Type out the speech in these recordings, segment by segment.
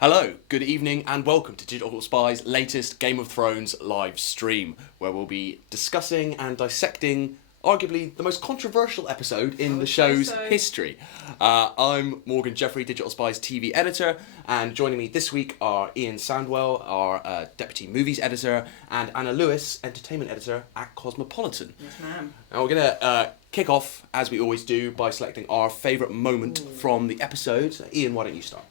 Hello, good evening, and welcome to Digital Spy's latest Game of Thrones live stream, where we'll be discussing and dissecting arguably the most controversial episode in the show's history. I'm Morgan Jeffrey, Digital Spy's TV editor, and joining me this week are Ian Sandwell, our deputy movies editor, and Anna Lewis, entertainment editor at Cosmopolitan. Yes, ma'am. And we're going to kick off, as we always do, by selecting our favourite moment from the episode. So, Ian, why don't you start?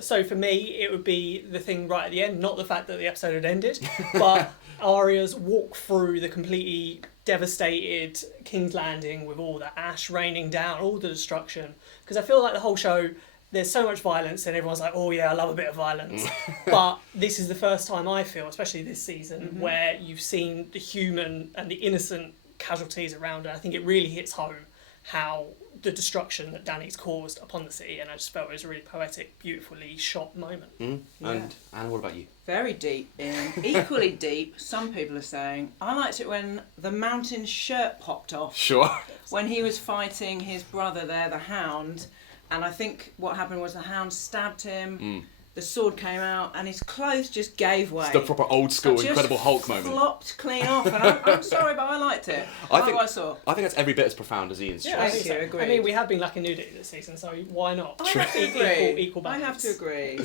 So for me, it would be the thing right at the end, not the fact that the episode had ended, but Arya's walk through the completely devastated King's Landing with all the ash raining down, all the destruction. Because I feel like the whole show, there's so much violence and everyone's like, oh yeah, I love a bit of violence. But this is the first time I feel, especially this season, where you've seen the human and the innocent casualties around her. I think it really hits home how the destruction that Dany's caused upon the city, and I just felt it was a really poetic, beautifully shot moment. And Anna, what about you? Very deep, Ian. Equally deep, some people are saying. I liked it when the Mountain's shirt popped off. Sure. When he was fighting his brother there, the Hound, and I think what happened was the Hound stabbed him, the sword came out, and his clothes just gave way. It's the proper old school Incredible Hulk moment. Flopped clean off, and I'm sorry, but I liked it. I think what I saw. I think that's every bit as profound as Ian's choice. I think so. Agreed. I mean, we have been lacking nudity this season, so why not? I have to agree. Equal balance. I have to agree.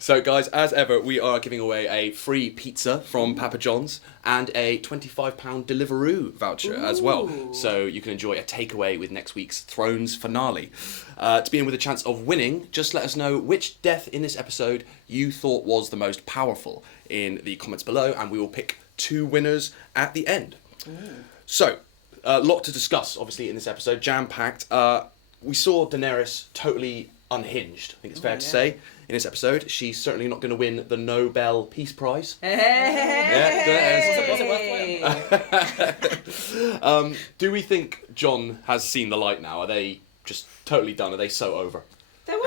So, guys, as ever, we are giving away a free pizza from Papa John's and a £25 Deliveroo voucher as well. So you can enjoy a takeaway with next week's Thrones finale. To be in with a chance of winning, just let us know which death in this episode you thought was the most powerful in the comments below, and we will pick 2 winners at the end. So, a lot to discuss, obviously, in this episode, jam-packed. We saw Daenerys totally unhinged, I think it's fair to say, in this episode. She's certainly not going to win the Nobel Peace Prize. Do we think Jon has seen the light now? Are they just totally done? Are they so over? There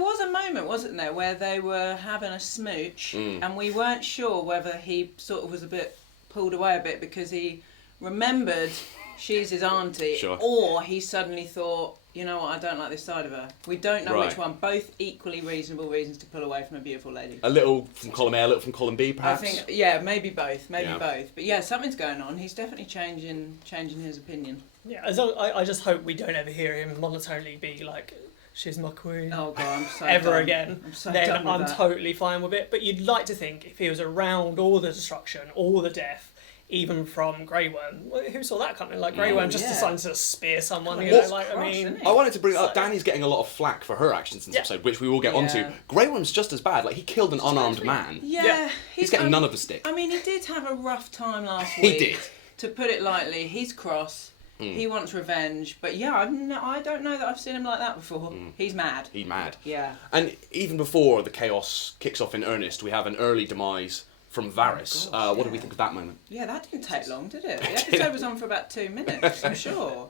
was a moment, wasn't there, where they were having a smooch, and we weren't sure whether he sort of was a bit pulled away a bit because he remembered she's his auntie, or he suddenly thought, you know what, I don't like this side of her. We don't know which one. Both equally reasonable reasons to pull away from a beautiful lady. A little from column A, a little from column B, perhaps? I think, yeah, maybe both. Both. But yeah, something's going on. He's definitely changing his opinion. Yeah, I just hope we don't ever hear him monotonely be like, she's my queen. Oh God, I'm so ever done. again. I'm so then done with I'm that. totally fine with it. But you'd like to think if he was around all the destruction, all the death, even from Grey Worm, who saw that coming? Like Grey Worm just decided to spear someone. You know, like Isn't I wanted to bring it up. Dany's getting a lot of flack for her actions in this episode, which we will get onto. Grey Worm's just as bad. Like he killed an unarmed man. Yeah, he's getting none of the stick. I mean, he did have a rough time last He week. did. To put it lightly, he's cross. He wants revenge, but yeah, I don't know that I've seen him like that before. He's mad. He's mad. Yeah. And even before the chaos kicks off in earnest, we have an early demise from Varys. What do we think of that moment? Yeah, that didn't take long, did it? The episode was on for about 2 minutes, I'm sure.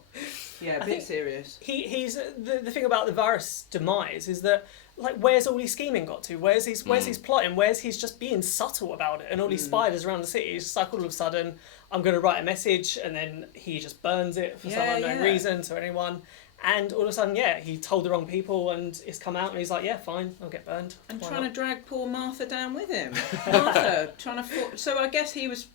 Yeah, a bit serious. He's the thing about the Varys demise is that, like, where's all his scheming got to? Where's his plotting? Where's he's just being subtle about it? And all these spiders around the city, he's just like all of a sudden, I'm going to write a message, and then he just burns it for some unknown reason to anyone. And all of a sudden, he told the wrong people, and it's come out, and he's like, yeah, fine, I'll get burned. And trying to drag poor Martha down with him. Martha, trying to... So I guess he was...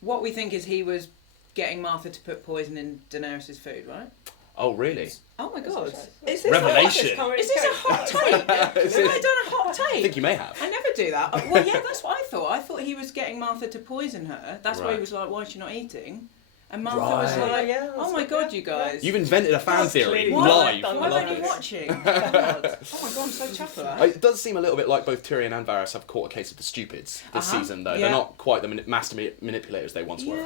What we think is he was getting Martha to put poison in Daenerys' food, right? Oh, really? Oh my God. Is this Revelation. Is this a hot take? Have I done a hot take? I think you may have. I never do that. Well, yeah, that's what I thought. I thought he was getting Martha to poison her. That's why he was like, why is she not eating? And Martha was like, oh my God, you guys. You've invented a fan theory live. Why weren't you watching? God. Oh my God, I'm so chuffed for that. It does seem a little bit like both Tyrion and Varys have caught a case of the stupids this season, though. They're not quite the master manipulators they once were.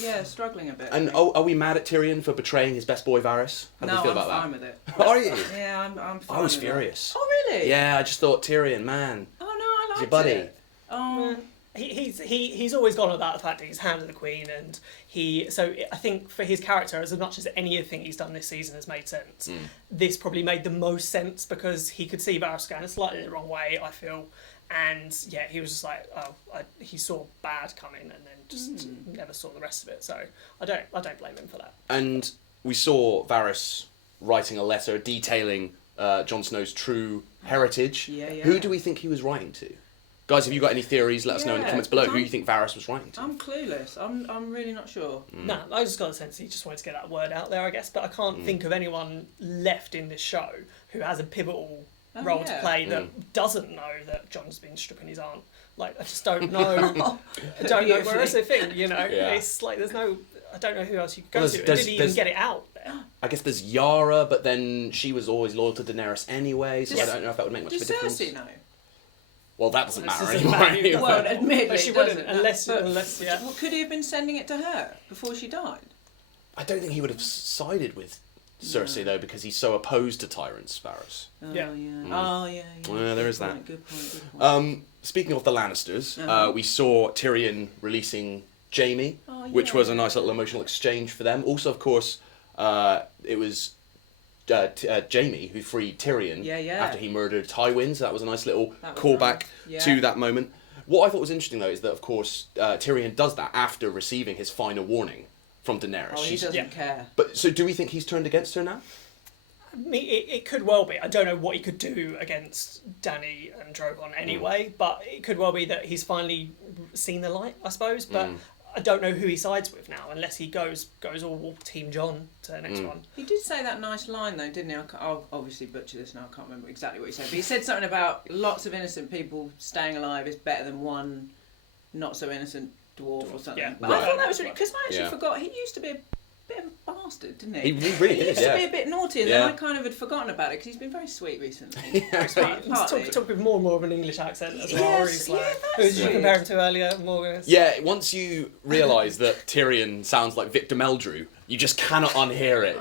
Yeah, struggling a bit. And are we mad at Tyrion for betraying his best boy Varys? How do you feel about that? I'm fine with it. Are you? Yeah, I'm fine. I was with furious. It. Oh really? Yeah, I just thought Tyrion, man. Oh no, I liked your buddy. it. Oh. He's always gone about the fact that he's Hand of the Queen, and so I think for his character, as much as anything he's done this season has made sense, this probably made the most sense because he could see Varys going slightly the wrong way, I feel, and he was just like, he saw bad coming and then just never saw the rest of it. So I don't blame him for that. And we saw Varys writing a letter detailing Jon Snow's true heritage. Yeah. Who do we think he was writing to? Guys, have you got any theories? Let us know in the comments below who you think Varys was writing to. I'm clueless. I'm really not sure. No, I just got the sense he just wanted to get that word out there, I guess. But I can't think of anyone left in this show who has a pivotal role to play that doesn't know that Jon's been stripping his aunt. Like, I just don't know. I don't know where else to think, you know. Yeah. It's like there's no. I don't know who else you could go to. Did he even get it out there? I guess there's Yara, but then she was always loyal to Daenerys anyway, so I don't know if that would make much of a difference. Does Cersei know? Well, that doesn't This matter doesn't anymore. matter. Well, admittedly, But she it wouldn't doesn't. unless yeah. Well, could he have been sending it to her before she died? I don't think he would have sided with Cersei though, because he's so opposed to tyrants, Varys. Oh, Yeah. Oh, yeah. Well, there is Good that. point, Good point. Speaking of the Lannisters, we saw Tyrion releasing Jaime, which was a nice little emotional exchange for them. Also, of course, it was Jaime who freed Tyrion after he murdered Tywin, so that was a nice little callback to that moment. What I thought was interesting, though, is that, of course, Tyrion does that after receiving his final warning from Daenerys. Oh, he doesn't care. But so do we think he's turned against her now? I mean, it could well be. I don't know what he could do against Dany and Drogon anyway, but it could well be that he's finally seen the light, I suppose. But I don't know who he sides with now, unless he goes all Team Jon to the next one. He did say that nice line, though, didn't he? I'll obviously butcher this now. I can't remember exactly what he said. But he said something about lots of innocent people staying alive is better than one not so innocent dwarf or something. Yeah. But I thought that was really... Because I actually forgot, he used to be a bit of a bastard, didn't he? He really He is, used to be a bit naughty, and then I kind of had forgotten about it, because he's been very sweet recently. Talk with more and more of an English accent as well. Yes, He's like, yeah, who that's did you compare him to earlier? Morgan? Yeah, once you realise that Tyrion sounds like Victor Meldrew, you just cannot unhear it.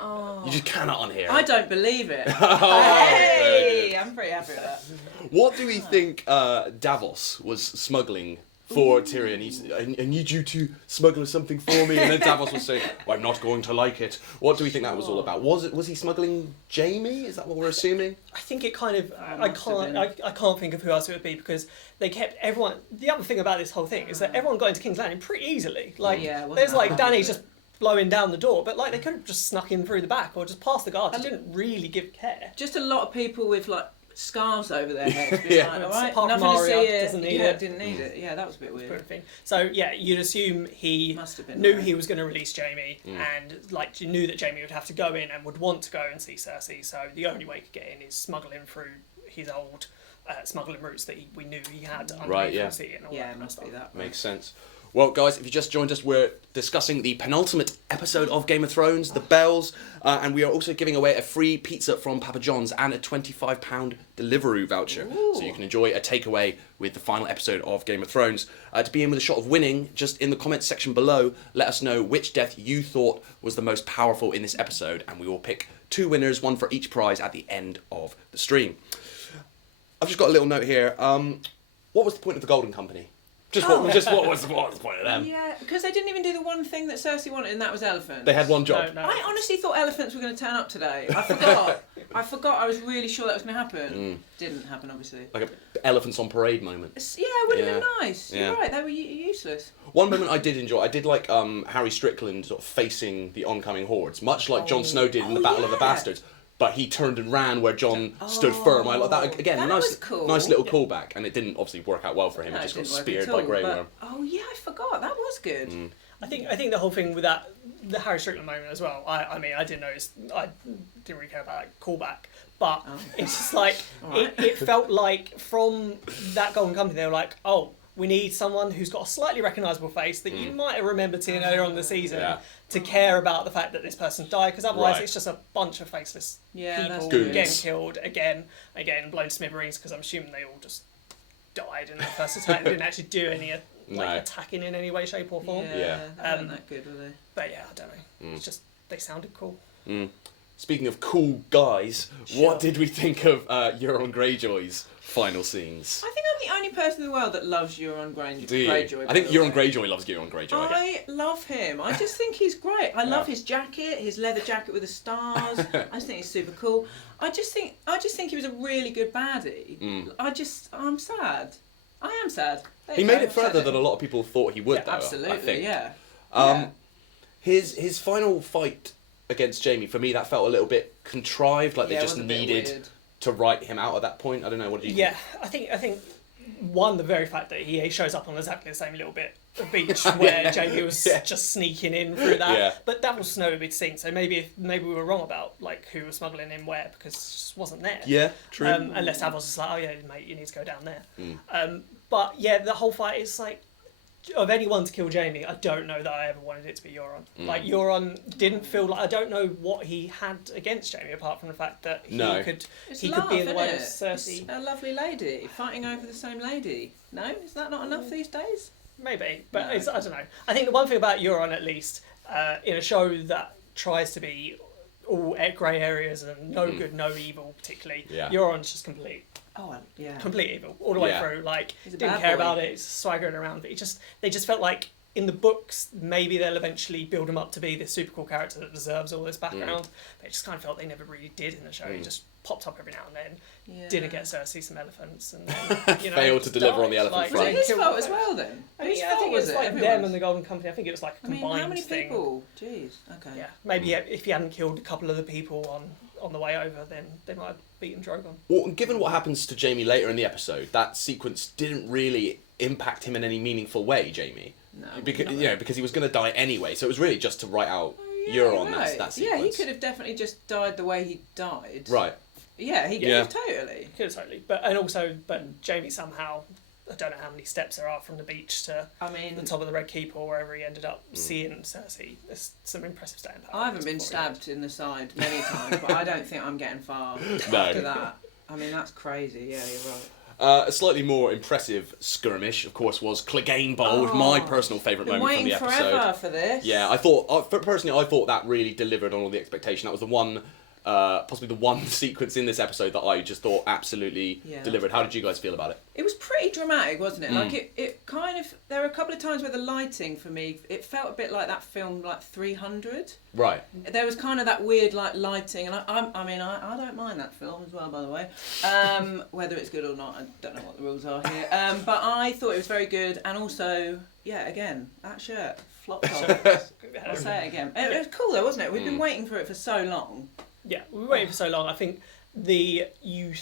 You just cannot unhear it. I don't believe it. Oh, Hey! I'm pretty happy with that. What do we think Davos was smuggling for Tyrion? I need you to smuggle something for me, and then Davos was saying, well, I'm not going to like it. What do we think that was all about? Was he smuggling Jaime? Is that what we're assuming? I think it kind of. I can't think of who else it would be, because they kept everyone. The other thing about this whole thing is that everyone got into King's Landing pretty easily. Like there's like Dany just blowing down the door, but like they could have just snuck in through the back or just past the guards. They didn't really give care. Just a lot of people with like scarves over their heads. Yeah. Like, all right, Apart from nothing to Arya, see it. doesn't need it. Didn't need it. Yeah, that was a bit weird. Sort of thing. So yeah, you'd assume he Must have been knew right. he was going to release Jaime, and like you knew that Jaime would have to go in and would want to go and see Cersei. So the only way he could get in is smuggle him through his old smuggling routes that we knew he had. Right, yeah. The sea and all Yeah, that it kind of must be stuff. that. Makes sense. Well, guys, if you just joined us, we're discussing the penultimate episode of Game of Thrones, The Bells, and we are also giving away a free pizza from Papa John's and a £25 Deliveroo voucher. Ooh. So you can enjoy a takeaway with the final episode of Game of Thrones. To be in with a shot of winning, just in the comments section below, let us know which death you thought was the most powerful in this episode, and we will pick 2 winners, 1 for each prize at the end of the stream. I've just got a little note here. What was the point of the Golden Company? What was the point of them? Yeah, because they didn't even do the one thing that Cersei wanted, and that was elephants. They had one job. No. I honestly thought elephants were going to turn up today. I forgot. I was really sure that was going to happen. Didn't happen, obviously. Like a elephants on parade moment. Yeah, it would have been nice. Yeah. You're right. They were useless. One moment I did enjoy, I did like Harry Strickland sort of facing the oncoming hordes, much like Jon Snow did in the Battle of the Bastards. But he turned and ran where Jon stood firm. I like that again. That Nice, was cool. nice little callback, and it didn't obviously work out well for him. No, He just it got didn't work speared at by all, Grey but- Worm. Oh yeah, I forgot. That was good. I think the whole thing with that, the Harry Strickland moment as well. I mean, I didn't notice. I didn't really care about that callback, but it's just like it felt like from that Golden Company they were like, oh, we need someone who's got a slightly recognisable face that you might have remembered seeing earlier on in the season to care about the fact that this person died, because otherwise it's just a bunch of faceless people getting killed again, blown to smithereens, because I'm assuming they all just died in the first attack and didn't actually do any attacking in any way, shape or form. Yeah, they weren't that good, were they? But yeah, I don't know. It's just they sounded cool. Speaking of cool guys, what did we think of Euron Greyjoy's final scenes? I think I'm the only person in the world that loves Euron Greyjoy. I think Euron Greyjoy loves Euron Greyjoy. I love him. I just think he's great. I love his jacket, his leather jacket with the stars. I just think he's super cool. I just think he was a really good baddie. I'm sad. I am sad. He made it further than a lot of people thought he would, though. Absolutely, I think. yeah. His final fight against Jaime, for me, that felt a little bit contrived. Like they just needed to write him out at that point? I don't know. What do you? Yeah, I think one, the very fact that he shows up on exactly the same little bit of beach where Jaime was just sneaking in through that. Yeah. But that was no big scene, so maybe we were wrong about like who was smuggling in where because it just wasn't there. Yeah, true. Unless Davos is like, oh yeah, mate, you need to go down there. But yeah, the whole fight is like, of anyone to kill Jaime, I don't know that I ever wanted it to be Euron. Like Euron didn't feel like, I don't know what he had against Jaime apart from the fact that he could be in the way of Cersei. It's a lovely lady fighting over the same lady. No, is that not enough these days? Maybe, but I don't know. I think the one thing about Euron, at least, in a show that tries to be all grey areas and no good, no evil, particularly, Euron's just complete evil all the way through. Like, didn't care about it, swaggering around. But they just felt like in the books, maybe they'll eventually build him up to be this super cool character that deserves all this background. But it just kind of felt they never really did in the show. He just popped up every now and then, didn't get Cersei some elephants, and then, failed to deliver on the elephant front. Was it his fault as well then? I think it was like them and the Golden Company. I think it was like a combined how many thing. people? Jeez, okay. Yeah, maybe if he hadn't killed a couple of the people on the way over, then they might have beaten Drogon. Well, given what happens to Jaime later in the episode, that sequence didn't really impact him in any meaningful way, Jaime. No, because he was going to die anyway, so it was really just to write out Euron that sequence. Yeah, he could have definitely just died the way he died. Right. Yeah, he could have totally. Could have totally. But Jaime somehow, I don't know how many steps there are from the beach to the top of the Red Keep or wherever he ended up seeing Cersei. There's some impressive staying power. I haven't been stabbed in the side many times, but I don't think I'm getting far after that. I mean, that's crazy. Yeah, you're right. A slightly more impressive skirmish, of course, was Cleganebowl, my personal favourite moment from the episode. Waiting forever for this. Yeah, I thought that really delivered on all the expectation. That was the one, possibly the one sequence in this episode that I just thought absolutely delivered. How did you guys feel about it? It was pretty dramatic, wasn't it? Like it kind of. There were a couple of times where the lighting for me, it felt a bit like that film, like 300. Right. There was kind of that weird like lighting, and I don't mind that film as well, by the way. Whether it's good or not, I don't know what the rules are here. But I thought it was very good, and also, again, that shirt flopped off. I'll say it again. It was cool though, wasn't it? We've been waiting for it for so long. Yeah, we were waiting for so long. I think you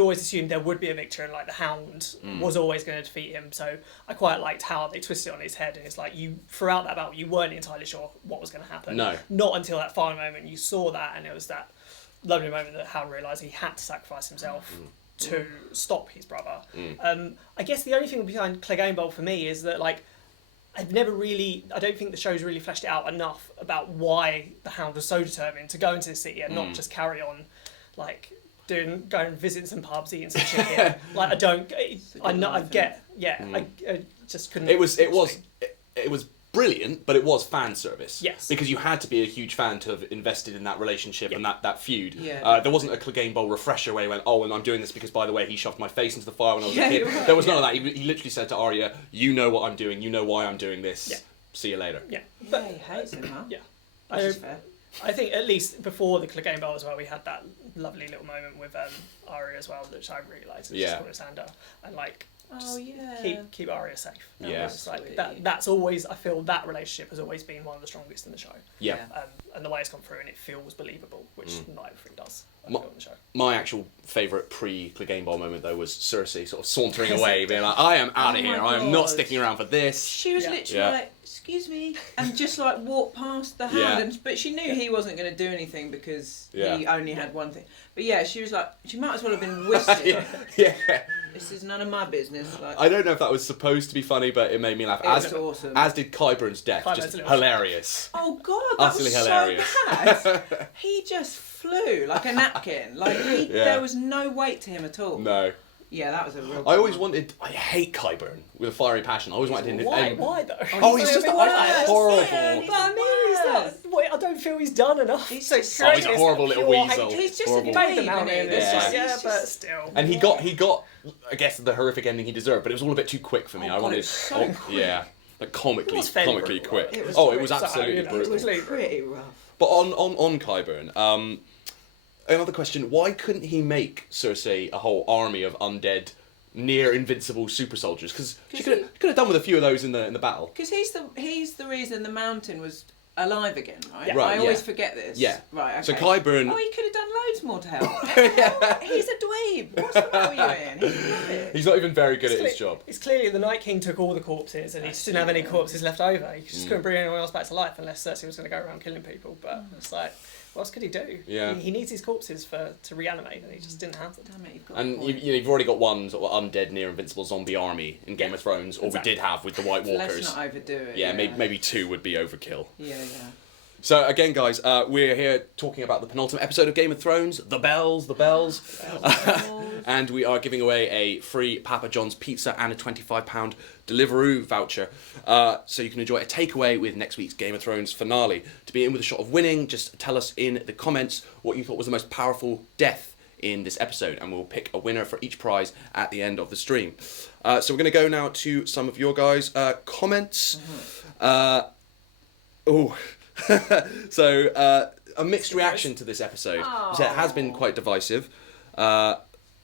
always assumed there would be a victor, and like the Hound was always going to defeat him. So I quite liked how they twisted it on his head, and it's like throughout that battle you weren't entirely sure what was going to happen. No. Not until that final moment you saw that, and it was that lovely moment that Hound realised he had to sacrifice himself to stop his brother. I guess the only thing behind Cleganebowl for me is that like I don't think the show's really fleshed it out enough about why the Hound was so determined to go into the city and not just carry on, like going and visiting some pubs, eating some chicken. Like I just couldn't. It was brilliant, but it was fan service. Yes. Because you had to be a huge fan to have invested in that relationship and that feud. Yeah. There wasn't a Cleganebowl refresher where he went, and I'm doing this because, by the way, he shoved my face into the fire when I was a kid. Right, there was none of that. He literally said to Arya, you know what I'm doing, you know why I'm doing this. Yeah. See you later. Yeah. But he hates him, huh? Yeah. Which is fair. I think at least before the Cleganebowl as well, we had that lovely little moment with Arya as well, which I really liked. Just put his hand up and like keep Arya safe. Yeah. Like that's always, I feel that relationship has always been one of the strongest in the show. Yeah. And the way it's gone through and it feels believable, which not everything does. On the show. My actual favourite pre-Cleganebowl moment though was Cersei sort of sauntering away, being like, I am out of here, I am not sticking around for this. She was literally like, excuse me, and just like walked past the Hound, but she knew he wasn't going to do anything because he only had one thing. But she was like, she might as well have been whistling. This is none of my business. Like, I don't know if that was supposed to be funny, but it made me laugh. It was awesome. As did Qyburn's death, just hilarious. Oh God, that Utterly was hilarious. so bad. He just flew like a napkin. Like there was no weight to him at all. No. Yeah, that was a real. I hate Qyburn with a fiery passion. I always wanted him. Why though? Oh, he's just horrible. But I mean, he's not. I don't feel he's done enough. He's he's a horrible little weasel. He's just horrible. a babe, but still. And he got, I guess, the horrific ending he deserved, but it was all a bit too quick for me. I wanted, like comically quick. It was absolutely brutal. It was pretty rough. But on Qyburn, another question: why couldn't he make Cersei a whole army of undead, near invincible super soldiers? Because she could have done with a few of those in the battle. Because he's the reason the mountain was alive again, right? Yeah. I Right, always yeah. forget this. Yeah. Right, okay. So Qyburn... Oh, he could have done loads more to help. He's a dweeb. What's the matter with you, Ian? He's rubbish. He's not even very good at his job. It's clearly the Night King took all the corpses and he just didn't have any corpses left over. He just couldn't bring anyone else back to life unless Cersei was going to go around killing people. But it's like, what else could he do? Yeah. He needs his corpses to reanimate, and he just didn't have them. Damn it, you've got a And point. you've already got one sort of undead, near invincible zombie army in Game of Thrones, or Exactly. we did have with the White Walkers. Let's not overdo it. Yeah, maybe 2 would be overkill. Yeah. So again, guys, we're here talking about the penultimate episode of Game of Thrones, The Bells, and we are giving away a free Papa John's pizza and a £25 Deliveroo voucher, so you can enjoy a takeaway with next week's Game of Thrones finale. To be in with a shot of winning, just tell us in the comments what you thought was the most powerful death in this episode, and we'll pick a winner for each prize at the end of the stream. So we're going to go now to some of your guys' comments. So, a mixed reaction to this episode. So it has been quite divisive.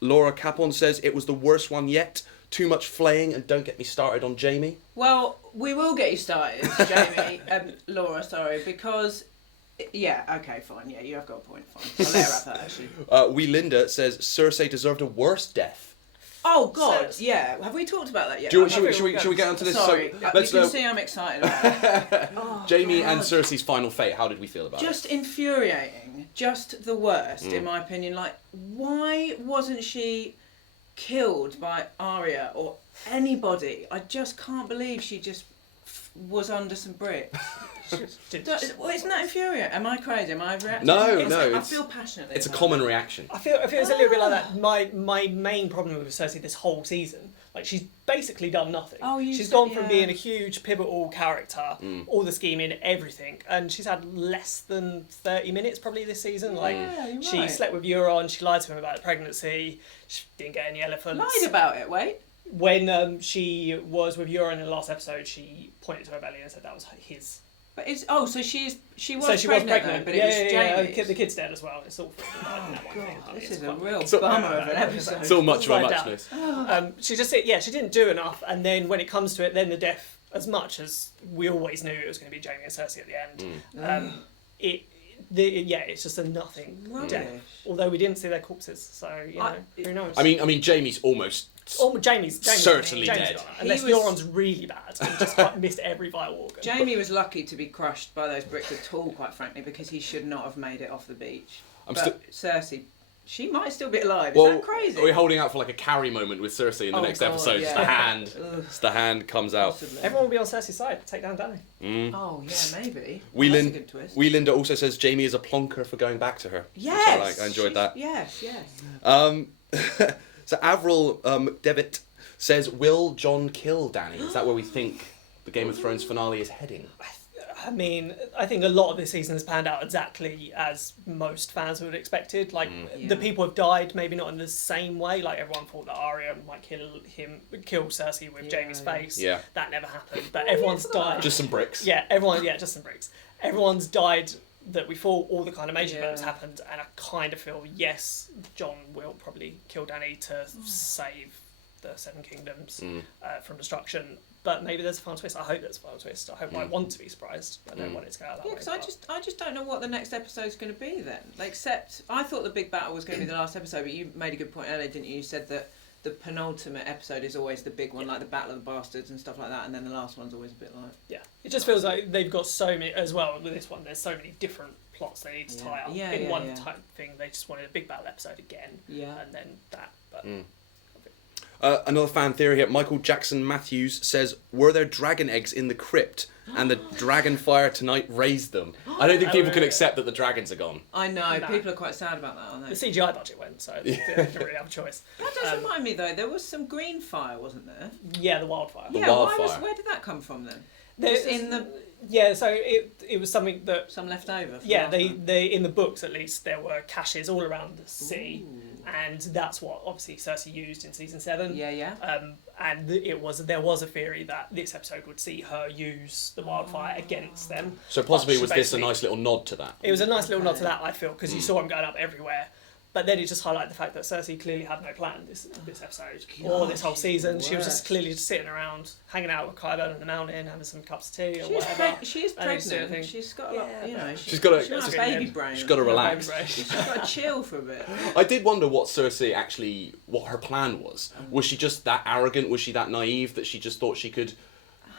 Laura Capon says it was the worst one yet. Too much flaying, and don't get me started on Jaime. Well, we will get you started, Jamie. Laura, sorry, because... Yeah, okay, fine. Yeah, you have got a point. Fine. I'll let her have that, actually. Wee Linda says Cersei deserved a worse death. Oh, God, So- yeah. Have we talked about that yet? Should we get onto this? Sorry, So, you let's can see I'm excited about it. Jaime and Cersei's final fate. How did we feel about Just infuriating. Just the worst, in my opinion. Like, why wasn't she killed by Arya or anybody? I just can't believe she just was under some bricks. Well, isn't that infuriating? Am I crazy? Am I reacting? No, I feel passionately. It's a about common it. reaction. I feel it's a little bit like that. My main problem with Cersei this whole season, like she's basically done nothing. Oh, you she's said- gone from yeah. being a huge pivotal character, all the scheming, everything, and she's had less than 30 minutes probably this season. Like you're she right. slept with Euron, she lied to him about the pregnancy, she didn't get any elephants. Lied about it, wait. When she was with Euron in the last episode, she pointed to her belly and said that was his. But it's so she was So she was pregnant, though, but yeah, it was Jaime's. the kid's dead as well. It's all. This is a real So- bummer of an episode. So much of a Right down. muchness. She just said, she didn't do enough, and then when it comes to it, then the death, as much as we always knew it was going to be Jaime and Cersei at the end, it's just a nothing Rubbish. death. Although we didn't see their corpses, so who knows? I mean, Jaime's almost. Jamie's certainly Jaime's dead. gone, unless He was- Euron's really bad and just missed every vital organ. Jamie was lucky to be crushed by those bricks at all, quite frankly, because he should not have made it off the beach. But Cersei, she might still be alive. Is that crazy? Are we holding out for like a carry moment with Cersei in the Oh, next God, episode? yeah. The hand comes out. Possibly. Everyone will be on Cersei's side. Take down Dany. Oh yeah, maybe. Wee That's a good twist. Linda also says Jaime is a plonker for going back to her. Yes. Which I like. I enjoyed that. Yes. So Avril Devitt says, will Jon kill Dany? Is that where we think the Game of Thrones finale is heading? I mean, I think a lot of this season has panned out exactly as most fans would have expected. Like, the people have died, maybe not in the same way. Like, everyone thought that Arya might kill Cersei with Jaime's face. Yeah. That never happened. But everyone's died. Just some bricks. Just some bricks. Everyone's died that we thought all the kind of major events happened, and I kind of feel, yes, Jon will probably kill Dany to save the Seven Kingdoms from destruction. But maybe there's a final twist. I hope there's a final twist. I want to be surprised. I don't want it to go out that way. Yeah, because I just don't know what the next episode's going to be then. Like, except I thought the big battle was going to be the last episode, but you made a good point earlier, didn't you? You said that the penultimate episode is always the big one, like the Battle of the Bastards and stuff like that, and then the last one's always a bit like... Yeah, it just feels like they've got so many, as well with this one, there's so many different plots they need to tie up in one type thing. They just wanted a big battle episode again, and then that. But Another fan theory here. Michael Jackson Matthews says, were there dragon eggs in the crypt and the dragon fire tonight raised them? I don't think people can accept that the dragons are gone. I know, people are quite sad about that, aren't the they? CGI budget went, so they didn't really have a choice. That does remind me, though, there was some green fire, wasn't there? Yeah, the wildfire. Wildfire. Where did that come from, then? There's, Just in the... Yeah, so it was something that... Some left over. Yeah, they in the books at least there were caches all around the sea, and that's what obviously Cersei used in season 7. Yeah. And there was a theory that this episode would see her use the wildfire against them. So possibly But was she this a basically- nice little nod to that? It was a nice little nod to that, I feel, because you saw them going up everywhere. But then it just highlighted the fact that Cersei clearly had no plan this episode or this whole season. She was just clearly just sitting around, hanging out with Qyburn on the mountain, having some cups of tea or whatever. She's pregnant. She's got a lot, she's got a baby brain. She's got to relax. She's got to chill for a bit. I did wonder what Cersei actually, what her plan was. Was she just that arrogant? Was she that naive that she just thought she could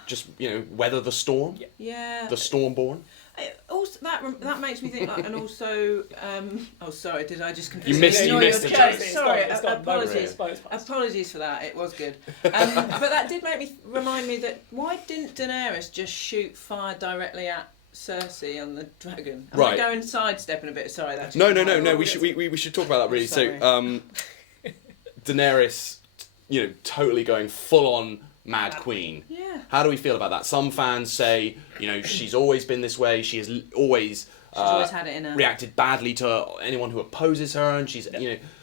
just, weather the storm? Yeah. The Stormborn? Also, that makes me think, and also, sorry, did I just completely You missed the joke. Sorry, apologies for that. It was good, but that did remind me that why didn't Daenerys just shoot fire directly at Cersei on the dragon? Am I going sidestepping a bit? Sorry, that's no. We should talk about that really. So, Daenerys, totally going full on Mad Queen. Yeah. How do we feel about that? Some fans say, she's always been this way. She has always had it in her. Reacted badly to anyone who opposes her, and she's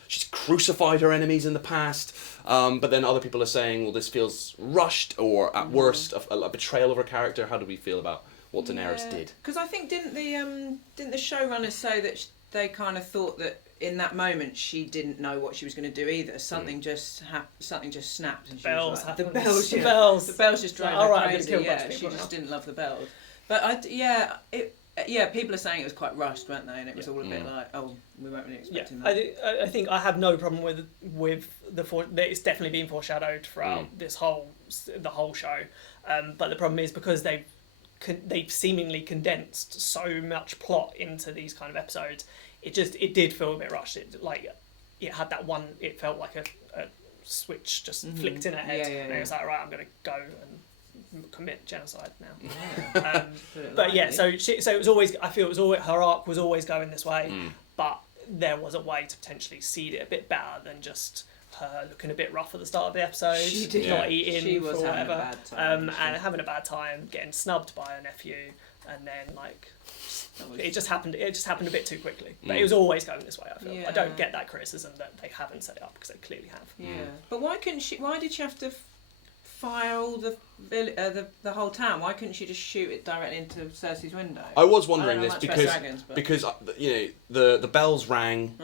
she's crucified her enemies in the past. But then other people are saying, well, this feels rushed, or at worst, a betrayal of her character. How do we feel about what Daenerys did? Because I think didn't the showrunners say that they kind of thought that in that moment she didn't know what she was going to do either. Something just snapped. And the bells just drove her crazy. She just didn't love the bells. But people are saying it was quite rushed, weren't they? And it was all a bit like, we weren't really expecting that. I think I have no problem with it's definitely been foreshadowed throughout the whole show. But the problem is because they've seemingly condensed so much plot into these kind of episodes. It did feel a bit rushed. It had that one. It felt like a switch just flicked in her head, and it was like, right, I'm going to go and commit genocide now. So it was always. I feel it was always her arc was always going this way, but there was a way to potentially seed it a bit better than just her looking a bit rough at the start of the episode, not eating for whatever, and having a bad time, getting snubbed by her nephew, and then it just happened a bit too quickly. But it was always going this way, I feel. I don't get that criticism that they haven't set it up, because they clearly have. Yeah. But why did she have to fire all the whole town? Why couldn't she just shoot it directly into Cersei's window? I was wondering this because the bells rang,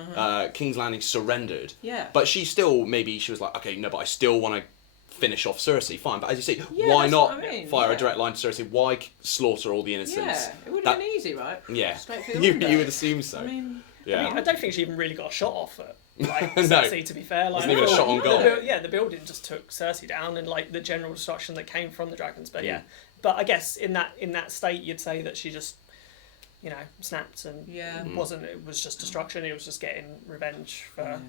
King's Landing surrendered. Yeah. But she was like, okay, no, but I still want to finish off Cersei, fine. But as you say, Yeah, why that's not what I mean, fire yeah. a direct line to Cersei? Why slaughter all the innocents? Yeah, it would have been easy, right? Yeah, Straight through the window. you would assume so. I mean, yeah. I don't think she even really got a shot off at No. Cersei, to be fair. Like, Wasn't even a shot on goal. The building just took Cersei down, and like the general destruction that came from the dragons. But but I guess in that state, you'd say that she just, snapped and it was just destruction. It was just getting revenge for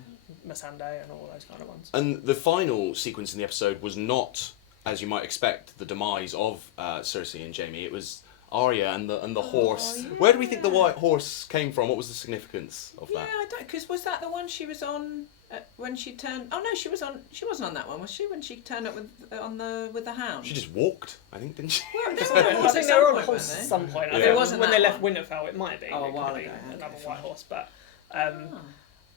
Missandei and all those kind of ones. And the final sequence in the episode was not, as you might expect, the demise of Cersei and Jaime. It was Arya and the horse. Yeah. Where do we think the white horse came from? What was the significance of that? Yeah, I don't, because was that the one she was on when she turned? Oh no, she wasn't on that one, was she? When she turned up with the hound. She just walked, I think, didn't she? Well, I think they were on a horse at some point. Yeah. It It wasn't wasn't when that they left one. Winterfell. It might have been. Oh, a It while could have ago. been another Okay, white fine. horse, but.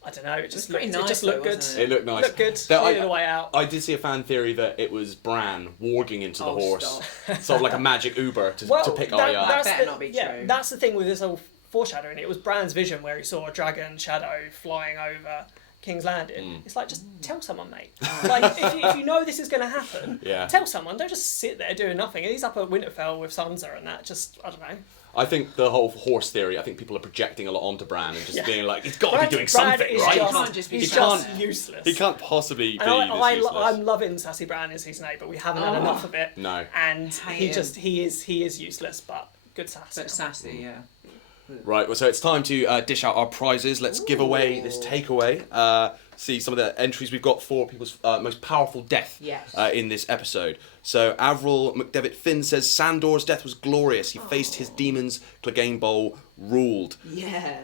I don't know. It just pretty looked. nice It just though, looked good. wasn't It looked nice. Looked good. The way out. I did see a fan theory that it was Bran warging into the horse, Stop. sort of like a magic Uber to pick Arya up. That better not be true. That's the thing with this whole foreshadowing. It was Bran's vision where he saw a dragon shadow flying over King's Landing. It's like, just tell someone, mate. Like, if you know this is going to happen, tell someone. Don't just sit there doing nothing. And he's up at Winterfell with Sansa and that. Just, I don't know. I think the whole horse theory, I think people are projecting a lot onto Bran and just being like, he's got to be doing Brad something, is right? He can't just be He's silent. just useless. He can't possibly be And this useless. I'm loving Sassy Bran as his neighbour. We haven't had enough of it. No. And Hate he is useless, but good sass. But sassy, yeah. Right, well, so it's time to dish out our prizes. Let's give away this takeaway. See some of the entries we've got for people's most powerful death in this episode. So Avril McDevitt Finn says, Sandor's death was glorious. He faced his demons. Cleganebowl ruled. Yeah.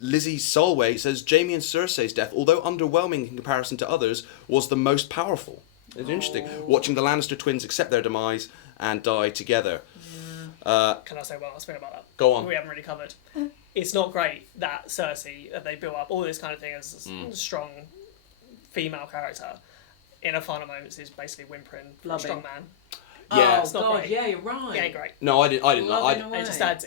Lizzie Solway says, Jaime and Cersei's death, although underwhelming in comparison to others, was the most powerful. It's interesting. Watching the Lannister twins accept their demise and die together. Can I say one last thing about that? Go on. We haven't really covered. It's not great that Cersei, they built up all this kind of thing as a strong female character. In her final moments, is basically whimpering, Blubbing. strong man. Yeah. It's not God, great. yeah, you're right. It ain't great. No, I didn't. Loving It just adds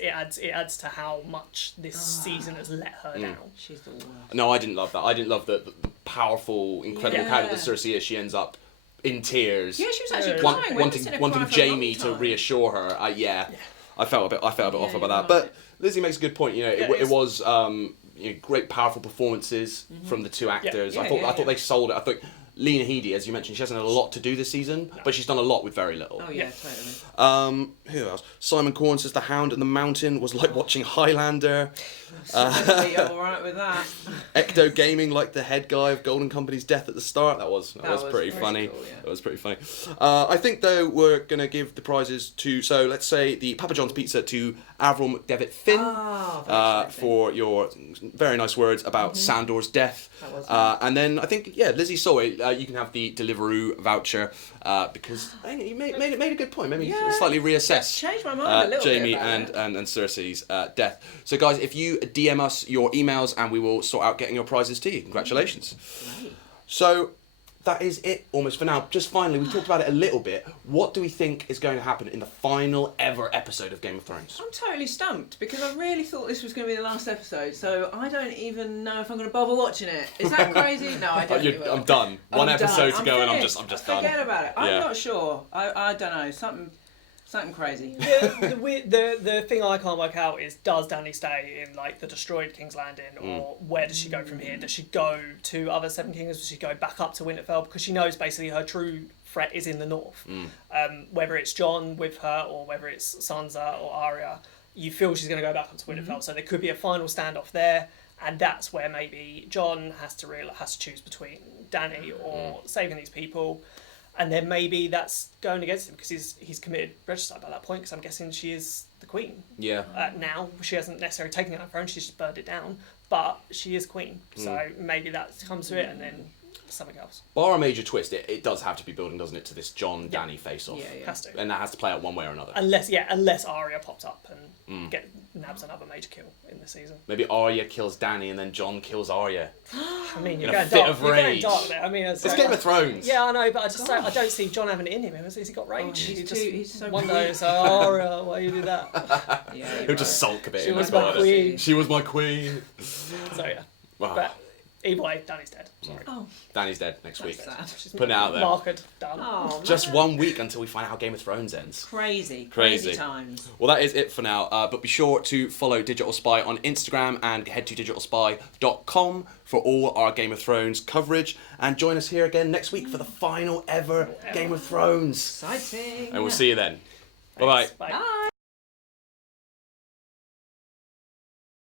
to how much this season has let her down. She's the worst. No, I didn't love that. I didn't love the powerful, incredible Yeah. character that Cersei is. She ends up in tears. Yeah, she was actually Want- crying. We haven't wanting seen her wanting cry for a long Jaime to time. reassure her. I felt a bit off Yeah, about you're that. right. But Lizzie makes a good point. You know, Yeah, it was great, powerful performances from the two actors. I thought they sold it. I thought Lena Headey, as you mentioned, she hasn't had a lot to do this season, but she's done a lot with very little. Oh yeah, totally. Who else? Simon Corn says The Hound and the Mountain was like watching Highlander. Be all right with that. Ecto Gaming, like the head guy of Golden Company's death at the start. That was pretty funny. cool, yeah. That was pretty funny. I think though we're gonna give the prizes to, so let's say the Papa John's pizza to Avril McDevitt Finn for your very nice words about Sandor's death. That was nice. And then I think Lizzie Soy, you can have the Deliveroo voucher because I think you made a good point. Maybe slightly reassess. Changed my mind a little bit Jaime about and Cersei's death. So guys, if you DM us your emails and we will sort out getting your prizes to you. Congratulations. Great. So that is it almost for now. Just finally, we talked about it a little bit. What do we think is going to happen in the final ever episode of Game of Thrones? I'm totally stumped because I really thought this was going to be the last episode, so I don't even know if I'm going to bother watching it. Is that crazy? No, I don't. I'm done. One episode to go and I'm finished. just done. Forget about it. I'm Yeah. not sure. I don't know. Something crazy. The thing I can't work out is, does Dany stay in like the destroyed King's Landing, or where does she go from here? Does she go to other Seven Kingdoms? Does she go back up to Winterfell? Because she knows basically her true threat is in the north. Whether it's Jon with her or whether it's Sansa or Arya, you feel she's going to go back up to Winterfell. So there could be a final standoff there, and that's where maybe Jon has to choose between Dany or saving these people. And then maybe that's going against him because he's committed regicide by that point, because I'm guessing she is the queen. Yeah. Now she hasn't necessarily taken it on her own, she's just burned it down, but she is queen. So maybe that comes to it, and then something else. Bar a major twist, it does have to be building, doesn't it, to this Jon-Dany face-off. Yeah. Has to. And that has to play out one way or another. Unless Arya popped up and nabs another major kill in the season. Maybe Arya kills Dany and then Jon kills Arya. I mean, In a fit of You're going rage. dark there. I mean, It's Game of Thrones. Yeah, I know, but I don't see Jon having it in him. Has he got rage? He's so one weak. day, so Arya, why you do that? Yeah, He'll just sulk a bit. She in was the my corner. queen. She was my queen. So yeah, Wow. but either way, Dany's dead. Sorry. Oh, Dany's dead next week. sad. She's Putting it out there. Marked, done. Oh, Just man. 1 week until we find out how Game of Thrones ends. Crazy Crazy. times. Well, that is it for now. But be sure to follow Digital Spy on Instagram and head to digitalspy.com for all our Game of Thrones coverage. And join us here again next week for the final ever Game of Thrones. Exciting. And we'll see you then. Bye-bye. Bye. Bye.